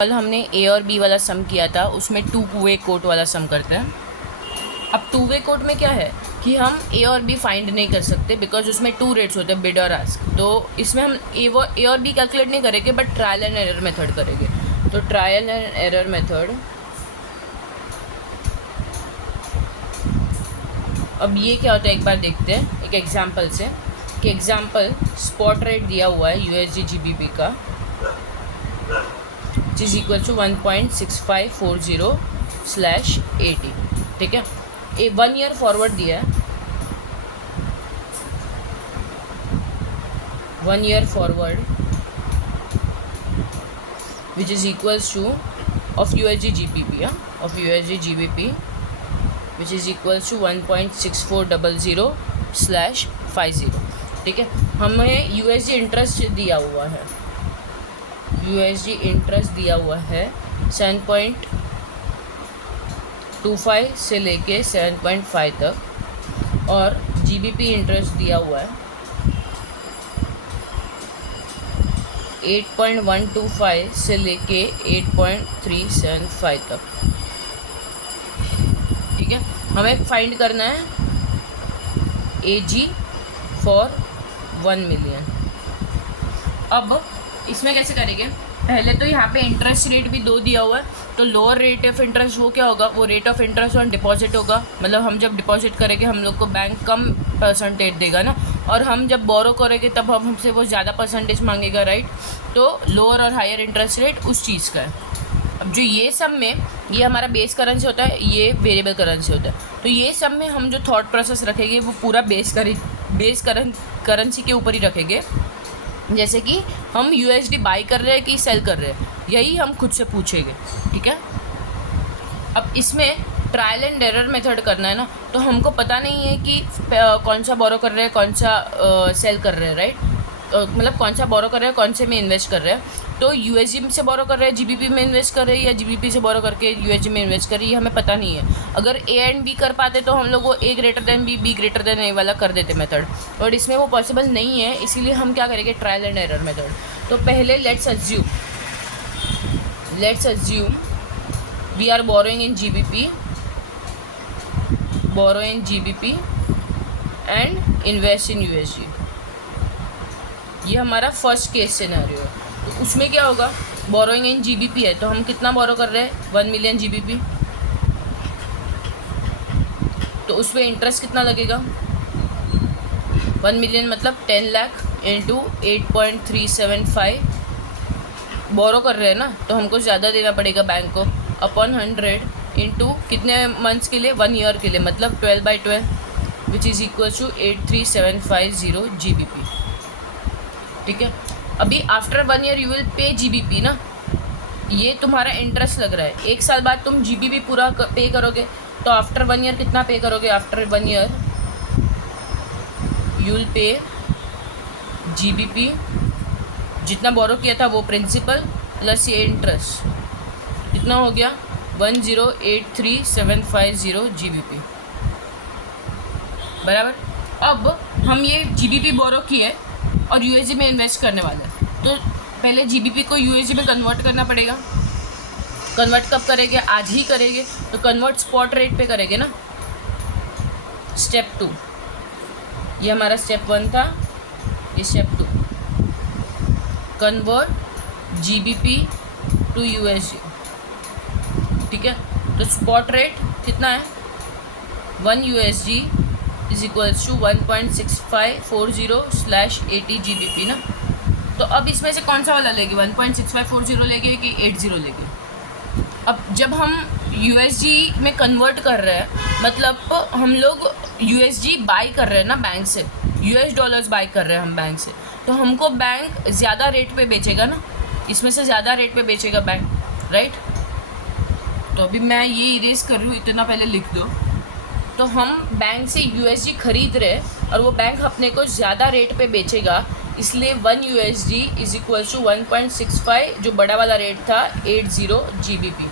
कल हमने ए और बी वाला सम किया था, उसमें टू वे कोट वाला सम करते हैं। अब टू वे कोट में क्या है कि हम ए और बी फाइंड नहीं कर सकते बिकॉज उसमें टू रेट्स होते हैं, बिड और आस्क। तो इसमें हम ए और बी कैलकुलेट नहीं करेंगे but trial and error method करेंगे। तो ट्रायल एंड एरर मेथड, अब ये क्या होता है एक बार देखते हैं एक एग्जांपल से कि एग्जांपल स्पॉट रेट दिया हुआ है यूएसडी जीबीपी का, विच इज़ इक्वल टू 1.6540/80। ठीक है, ए 1 ईयर फॉरवर्ड दिया है, 1 year forward which is equals to of USD GBP of USD GBP which is equals to 1.6400/50। ठीक है, हमें यूएसडी इंटरेस्ट दिया हुआ है, यूएसडी इंटरेस्ट दिया हुआ है 7.25 से लेके 7.5 तक, और जीबीपी इंटरेस्ट दिया हुआ है 8.125 से लेके 8.375 तक। ठीक है, हमें फाइंड करना है एजी फॉर 1 मिलियन। अब इसमें कैसे करेंगे, पहले तो यहाँ पे इंटरेस्ट रेट भी 2 दिया हुआ है, तो लोअर रेट ऑफ इंटरेस्ट वो क्या होगा, वो rate of interest on deposit होगा। मतलब हम जब डिपॉजिट करेंगे हम लोग को बैंक कम परसेंटेज देगा ना, और हम जब बोरो करेंगे तब हम हमसे वो ज़्यादा परसेंटेज मांगेगा, राइट। तो लोअर और हायर इंटरेस्ट रेट उस चीज़ का है। अब जो ये सब में, ये हमारा बेस करेंसी होता है, ये वेरिएबल करेंसी होता है। तो ये सब में हम जो थॉट प्रोसेस रखेंगे वो पूरा बेस करेंसी के ऊपर ही रखेंगे। जैसे कि हम यूएसडी बाई कर रहे हैं कि सेल कर रहे हैं, यही हम खुद से पूछेंगे। ठीक है, अब इसमें ट्रायल एंड एरर मेथड करना है ना, तो हमको पता नहीं है कि कौन सा बोरो कर रहे हैं, कौन सा सेल कर रहे हैं, राइट। मतलब कौन सा बोरो कर रहे हैं, कौन से में इन्वेस्ट कर रहे हैं। तो यूएसडी से बोरो कर रहे हैं, जीबीपी में इन्वेस्ट कर रहे हैं, या जीबीपी से बोरो करके यूएसडी में इन्वेस्ट कर रही है, हमें पता नहीं है। अगर ए एंड बी कर पाते तो हम लोग वो A greater than B, B greater than A वाला कर देते मेथड, और इसमें वो पॉसिबल नहीं है, इसीलिए हम क्या करेंगे, ट्रायल एंड एरर मेथड। तो पहले let's assume we are borrowing in GBP and invest in USD. ये हमारा फर्स्ट केस सिनेरियो है। तो उसमें क्या होगा, बोरोइंग इन जीबीपी है, तो हम कितना बोरो कर रहे हैं, 1 मिलियन जीबीपी। तो उस पर इंटरेस्ट कितना लगेगा, 1 मिलियन मतलब 10 लाख इंटू 8.375 बोरो कर रहे हैं ना, तो हमको ज़्यादा देना पड़ेगा बैंक को, अपॉन 100 इंटू कितने मंथ्स के लिए, 1 ईयर के लिए, मतलब 12/12 which is equal to 83750 GBP. ठीक है, अभी after 1 year you will pay GBP ना, ये तुम्हारा इंटरेस्ट लग रहा है। 1 साल बाद तुम जीबीपी पूरा पे करोगे, तो आफ्टर 1 ईयर कितना पे करोगे, after 1 year you will pay GBP, जितना बोरो किया था वो प्रिंसिपल प्लस ये इंटरेस्ट, कितना हो गया 1083750 जीबीपी बराबर। अब हम ये जीबीपी बोरो किए और यूएसडी में इन्वेस्ट करने वाले हैं, तो पहले जीबीपी को यूएसडी में कन्वर्ट करना पड़ेगा। कन्वर्ट कब करेंगे, आज ही करेंगे, तो कन्वर्ट स्पॉट रेट पे करेंगे ना। स्टेप 2, ये हमारा स्टेप 1 था, ये step 2, convert GBP to USD. ठीक है, तो स्पॉट रेट कितना है, 1 USD is equals to 1.6540/80 GBP ना। तो अब इसमें से कौन सा वाला लेंगे, 1.6540 लेंगे कि 80 लेंगे। अब जब हम यूएसडी में कन्वर्ट कर रहे हैं, मतलब हम लोग यूएसडी बाई कर रहे हैं ना बैंक से, यूएस डॉलर्स बाई कर रहे हैं हम बैंक से, तो हमको बैंक ज़्यादा रेट पे बेचेगा ना, इसमें से ज़्यादा रेट पे बेचेगा बैंक, राइट। तो अभी मैं ये इरेज कर रही हूँ, इतना पहले लिख दो। तो हम बैंक से यूएसडी खरीद रहे हैं और वो बैंक अपने को ज़्यादा रेट पे बेचेगा, इसलिए 1 यूएसडी इज इक्वल टू 1.65 जो बड़ा वाला रेट था 80 जीबीपी।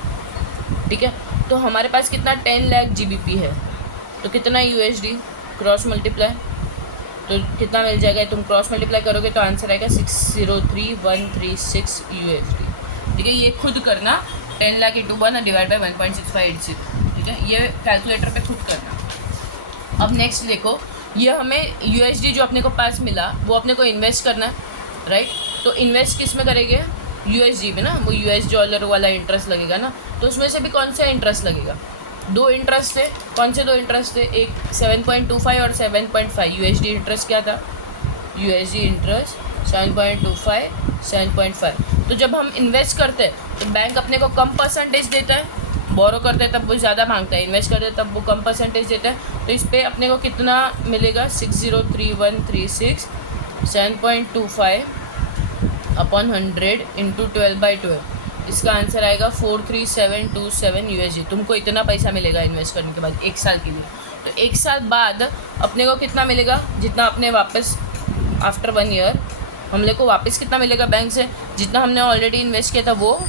ठीक है, तो हमारे पास कितना 10 लाख जीबीपी है, तो कितना यूएसडी क्रॉस मल्टीप्लाई, तो कितना मिल जाएगा, तुम क्रॉस मल्टीप्लाई करोगे तो आंसर आएगा 603136 USD। ठीक है, ये खुद करना 10 लाख इंटू 1 डिवाइड बाई 1.6586, ठीक है, ये कैलकुलेटर पे खुद करना। अब नेक्स्ट देखो, ये हमें USD जो अपने को पास मिला वो अपने को इन्वेस्ट करना है, राइट। तो इन्वेस्ट किस में करेंगे, USD में ना, वो US डॉलर वाला इंटरेस्ट लगेगा ना, तो उसमें से भी कौन सा इंटरेस्ट लगेगा, दो इंटरेस्ट थे, कौन से दो इंटरेस्ट थे, एक 7.25 और 7.5। USD इंटरेस्ट क्या था, USD इंटरेस्ट 7.25 7.5। तो जब हम इन्वेस्ट करते हैं तो बैंक अपने को कम परसेंटेज देता है, बोरो करते हैं तब वो ज़्यादा मांगता है, इन्वेस्ट करते हैं तब वो कम परसेंटेज देता है। तो इस पर अपने को कितना मिलेगा, 603136 7.25 अपॉन 100 इंटू 12/12, इसका आंसर आएगा 43727 USD। तुमको इतना पैसा मिलेगा इन्वेस्ट करने के बाद 1 साल के लिए। तो 1 साल बाद अपने को कितना मिलेगा, जितना अपने वापस आफ्टर 1 ईयर हमने को वापस कितना मिलेगा बैंक से, जितना हमने ऑलरेडी इन्वेस्ट किया था वो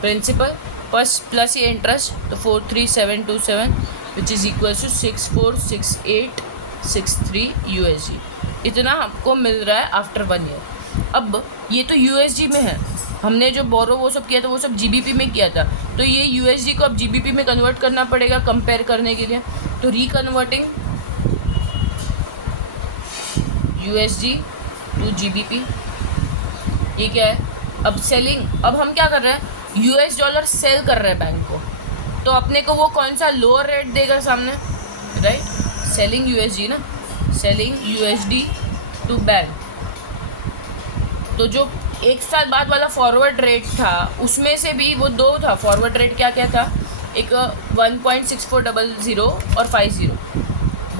प्रिंसिपल प्लस ये इंटरेस्ट, तो 43727 which is equal to 646863 USD। इतना हमको मिल रहा है आफ्टर 1 ईयर। अब ये तो USD में है, हमने जो बोरो वो सब किया था वो सब GBP में किया था, तो ये USD को अब GBP में कन्वर्ट करना पड़ेगा कंपेयर करने के लिए। तो रिकन्वर्टिंग USD टू GBP, ये क्या है, अब सेलिंग, अब हम क्या कर रहे हैं, US डॉलर सेल कर रहे हैं बैंक को, तो अपने को वो कौन सा लोअर रेट देगा सामने, राइट, सेलिंग USD ना, सेलिंग USD टू बैंक। तो जो 1 साल बाद वाला फॉरवर्ड रेट था उसमें से भी वो दो था, फॉरवर्ड रेट क्या क्या था, एक 1.6400 और 50,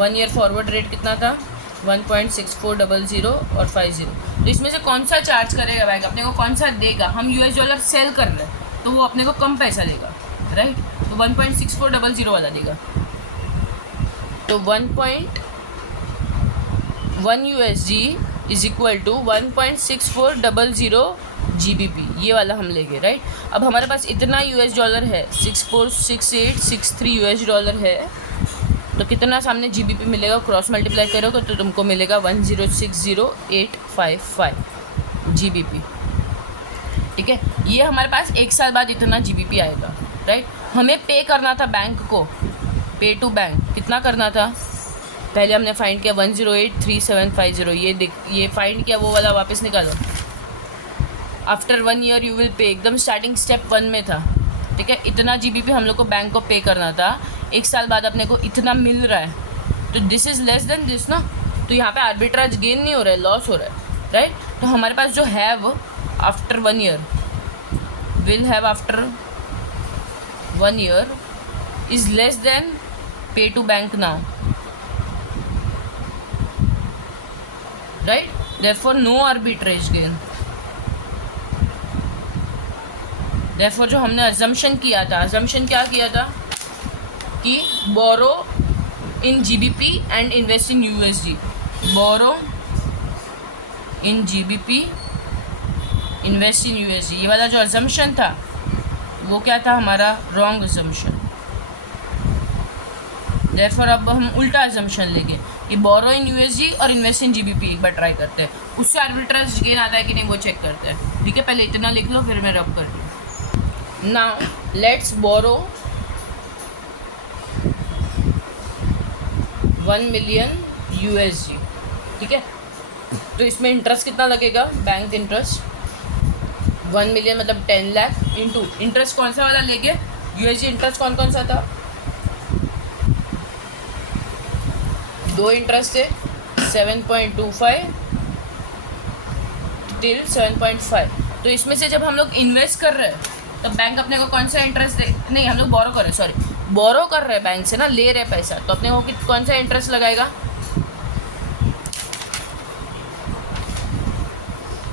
1 ईयर फॉरवर्ड रेट कितना था, 1.6400 और 50। तो इसमें से कौन सा चार्ज करेगा बैंक, अपने को कौन सा देगा, हम US डॉलर सेल कर रहे हैं तो वो अपने को कम पैसा देगा, राइट, तो 1.6400 वाला देगा। तो 1.1 USD is equal to 1.6400 GBP, ये वाला हम लेंगे, राइट। अब हमारे पास इतना US डॉलर है, 646863 US डॉलर है, तो कितना सामने GBP मिलेगा, क्रॉस मल्टीप्लाई करोगे तो तुमको मिलेगा 1060855 GBP, ठीक है। ये हमारे पास 1 साल बाद इतना GBP आएगा, राइट। हमें पे करना था बैंक को, पे टू बैंक कितना करना था, पहले हमने फाइंड किया 1083750, ये फाइंड किया, वो वाला वापस निकालो। आफ्टर 1 ईयर यू विल पे, एकदम स्टार्टिंग स्टेप 1 में था, ठीक है। इतना GBP हम लोग को बैंक को पे करना था, 1 साल बाद अपने को इतना मिल रहा है, तो this is less then this ना, तो यहाँ पे आर्बिट्राज गेन नहीं हो रहा है, लॉस हो रहा है, राइट। तो हमारे पास जो है वो after 1 year will have after 1 year is less than pay to bank now, right, therefore no arbitrage gain. Therefore जो हमने अजम्पशन किया था, अजम्पशन क्या किया था कि borrow in GBP and invest in USD, borrow in GBP invest in USD, ये वाला जो अजम्पशन था वो क्या था हमारा, रॉन्ग अजम्पशन। देयरफॉर अब हम उल्टा अजम्पशन लेंगे कि बोरो इन USD और इन्वेस्ट इन GBP एक बार ट्राई करते हैं, उससे आर्बिट्रेज गेन आता है कि नहीं वो चेक करते हैं, ठीक है। पहले इतना लिख लो फिर मैं रब कर दूँ। Now let's borrow 1 million USD, ठीक है। तो इसमें इंटरेस्ट कितना लगेगा, बैंक इंटरेस्ट 1 मिलियन मतलब 10 लाख इंटू इंटरेस्ट कौन सा वाला लेंगे, USD इंटरेस्ट कौन कौन सा था, 2 इंटरेस्ट है 7.25 टिल 7.5। तो इसमें से जब हम लोग इन्वेस्ट कर रहे हैं तो बैंक अपने को कौन सा इंटरेस्ट दे, नहीं हम लोग बोरो कर रहे हैं, सॉरी बोरो कर रहे हैं बैंक से ना, ले रहे पैसा, तो अपने को कौन सा इंटरेस्ट लगाएगा,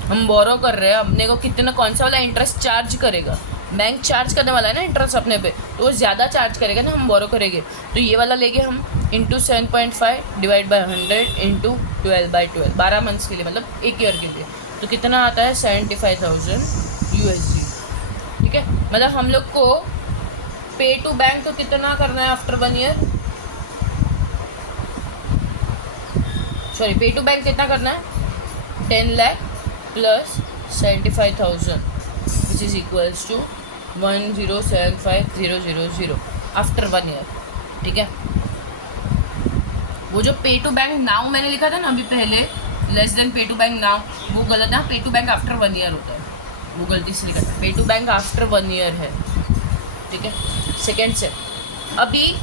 हम बोरो कर रहे हैं, अपने को कितना कौन सा वाला इंटरेस्ट चार्ज करेगा, बैंक चार्ज करने वाला है ना इंटरेस्ट अपने पे, तो वो ज़्यादा चार्ज करेगा ना, हम बोरो करेंगे तो ये वाला लेंगे हम into 7.5 divide by 100 into 12/12, 12 months के लिए मतलब 1 ईयर के लिए, तो कितना आता है 75,000 USD, ठीक है। मतलब हम लोग को पे टू बैंक तो कितना करना है after 1 year, sorry pay to bank कितना करना है 10 lakh plus 75,000 this is equals to 1075000 after 1 year. ठीक है, वो जो पे टू बैंक नाउ मैंने लिखा था ना अभी पहले, less than pay to bank now, वो गलत है। पे टू बैंक आफ्टर 1 ईयर होता है, वो गलती से लिखा था। पे टू बैंक आफ्टर 1 ईयर है। ठीक है, सेकेंड से अभी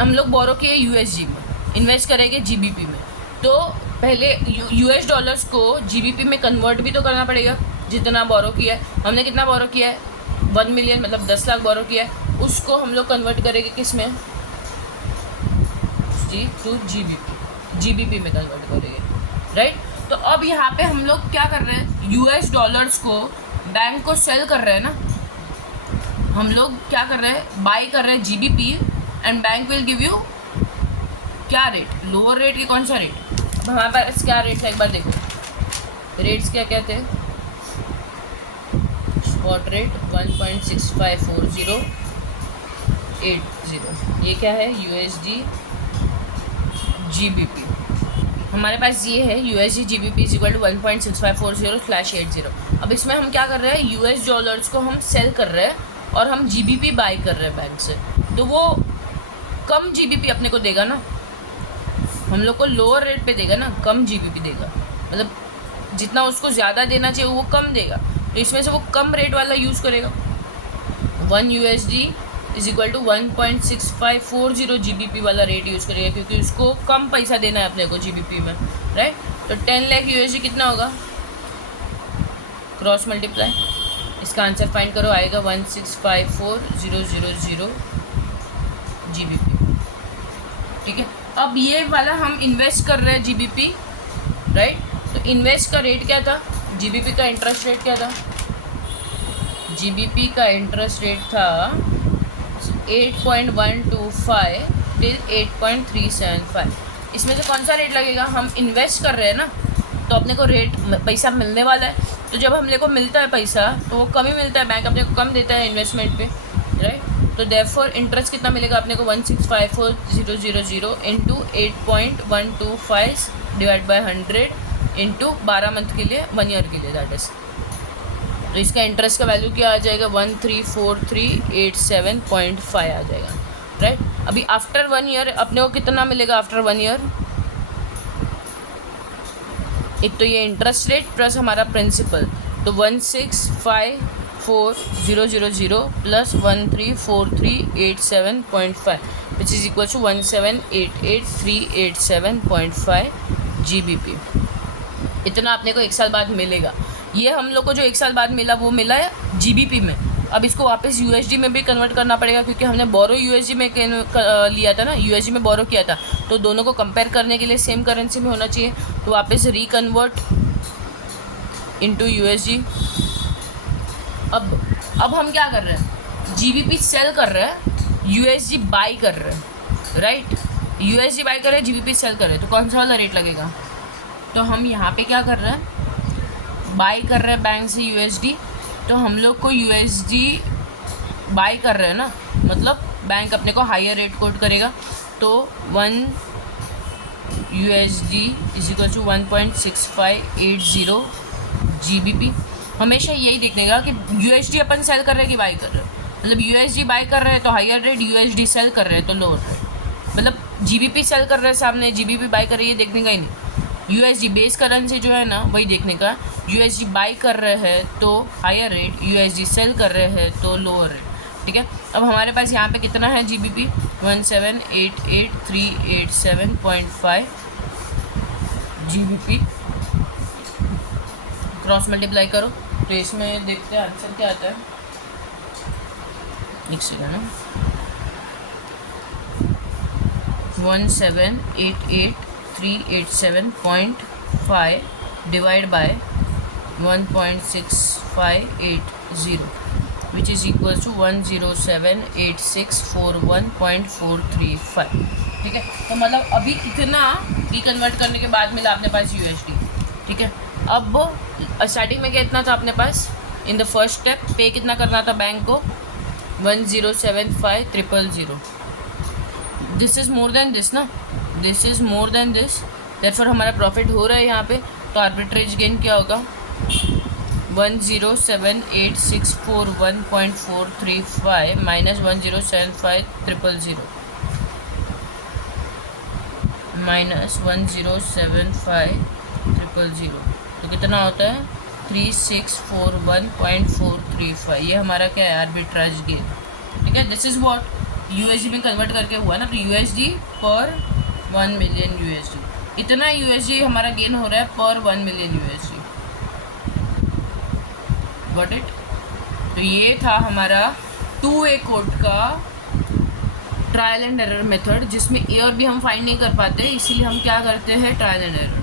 हम लोग बोरो किए यूएसजी में, इन्वेस्ट करेंगे जीबीपी में, तो पहले यूएस डॉलर्स को जीबीपी में कन्वर्ट भी तो करना पड़ेगा। जितना बोरो किया है, हमने कितना बोरो किया है, 1 मिलियन मतलब 10 लाख बोरो किया है, उसको हम लोग कन्वर्ट करेंगे किस में, जी टू जीबीपी में कन्वर्ट करेंगे, राइट। तो अब यहाँ पे हम लोग क्या कर रहे हैं, यूएस डॉलर्स को बैंक को सेल कर रहे हैं ना, हम लोग क्या कर रहे हैं, बाई कर रहे हैं GBP, and bank will give you क्या रेट, लोअर रेट की कौन सा रेट। अब हमारे पास क्या रेट है एक बार देखो, रेट्स क्या क्या थे, स्पॉट रेट 1.654080, ये क्या है, यूएसडी जीबीपी। हमारे पास ये है USD GBP is equal to 1.6540/80। अब इसमें हम क्या कर रहे हैं, यूएस डॉलर्स को हम सेल कर रहे हैं और हम जीबीपी बाई कर रहे हैं बैंक से, तो वो कम जीबीपी अपने को देगा ना, हम लोग को लोअर रेट पे देगा ना, कम जीबीपी देगा, मतलब जितना उसको ज़्यादा देना चाहिए वो कम देगा, तो इसमें से वो कम रेट वाला यूज़ करेगा। 1 USD is equal to 1.6540 GBP वाला रेट यूज़ करेगा, क्योंकि उसको कम पैसा देना है अपने को जीबीपी में, राइट। तो 10 लाख USD कितना होगा, क्रॉस मल्टीप्लाई, इसका आंसर फाइंड करो, आएगा 1654000 जीबीपी। ठीक है, अब ये वाला हम इन्वेस्ट कर रहे हैं जीबीपी, राइट। तो इन्वेस्ट का रेट क्या था, जीबीपी का इंटरेस्ट रेट क्या था, जीबीपी का इंटरेस्ट रेट था 8.125 till 8.375। इसमें से कौन सा रेट लगेगा, हम इन्वेस्ट कर रहे हैं ना, तो अपने को रेट पैसा मिलने वाला है, तो जब हमने को मिलता है पैसा तो वो कम ही मिलता है, बैंक अपने को कम देता है इन्वेस्टमेंट पे, राइट। तो देयरफॉर इंटरेस्ट कितना मिलेगा अपने को, 1654000 into 8.125 divide by 100 into 12 month के लिए, 1 ईयर के लिए, दैट इज। तो इसका इंटरेस्ट का वैल्यू क्या आ जाएगा, 134387.5 आ जाएगा, राइट। अभी आफ्टर 1 ईयर अपने को कितना मिलेगा, आफ्टर 1 ईयर, एक तो ये इंटरेस्ट रेट प्लस हमारा प्रिंसिपल, तो 1654000 plus 134387.5 which is equal to 1788387.5 GBP. इतना अपने को 1 साल बाद मिलेगा। ये हम लोग को जो 1 साल बाद मिला वो मिला है जीबीपी में। अब इसको वापस यूएसडी में भी कन्वर्ट करना पड़ेगा, क्योंकि हमने बोरो यूएसडी में लिया था ना, यूएसडी में बोरो किया था, तो दोनों को कंपेयर करने के लिए सेम करेंसी में होना चाहिए, तो वापस रिकन्वर्ट इनटू यूएसडी। अब हम क्या कर रहे हैं, जीबीपी सेल कर रहे हैं, यूएसडी बाई कर रहे हैं, राइट। यूएसडी बाई कर रहे हैं, जीबीपी सेल कर रहे हैं, तो कौन सा वाला रेट लगेगा, तो हम यहाँ पे क्या कर रहे हैं, बाई कर रहे हैं बैंक से यूएसडी, तो हम लोग को यूएसडी बाई कर रहे हैं ना, मतलब बैंक अपने को हायर रेट कोट करेगा, तो 1 USD is equal to 1.6580 GBP. हमेशा यही देखने का कि यूएसडी अपन सेल कर रहे हैं कि बाई कर रहे हैं, मतलब यूएसडी बाई कर रहे हैं तो हायर रेट, यूएसडी सेल कर रहे हैं तो लोअर रेट, मतलब जीबीपी सेल कर रहे हैं सामने, जीबीपी बाई कर रही है, देखने का ही नहीं। यूएसडी बेस करेंसी जो है ना वही देखने का, यूएसडी बाई कर रहे हैं तो हायर रेट, यूएसडी सेल कर रहे हैं तो लोअर रेट। ठीक है, अब हमारे पास यहाँ पे कितना है जीबीपी, 1788387.5 जीबीपी, क्रॉस मल्टीप्लाई करो तो इसमें देखते हैं आंसर क्या आता है, एक सेकेंड ना, 1788387.5 divide by 1.6580 which is equal to 1078641.435। ठीक है, तो मतलब अभी इतना रिकन्वर्ट करने के बाद मिला अपने पास यूएसडी। ठीक है, अब स्टार्टिंग में क्या इतना था अपने पास, इन द फर्स्ट स्टेप पे कितना करना था बैंक को, 1075000। This is more than this ना, this is more than this, therefore हमारा प्रॉफिट हो रहा है यहाँ पे, तो आर्बिट्रेज गेन क्या होगा, 1078641.435 माइनस 1075000 माइनस 1075000 तो कितना होता है 3641.435। ये हमारा क्या है आर्बिट्राज गेन। ठीक है, दिस इज व्हाट यूएसडी में कन्वर्ट करके हुआ ना, तो यूएसडी पर 1 मिलियन यूएसडी, इतना यूएसडी हमारा गेन हो रहा है पर 1 मिलियन यूएसडी। Got it. तो ये था हमारा 2A कोड का ट्रायल एंड एरर मेथड, जिसमें ए और बी हम फाइंड नहीं कर पाते, इसीलिए हम क्या करते हैं ट्रायल एंड एरर।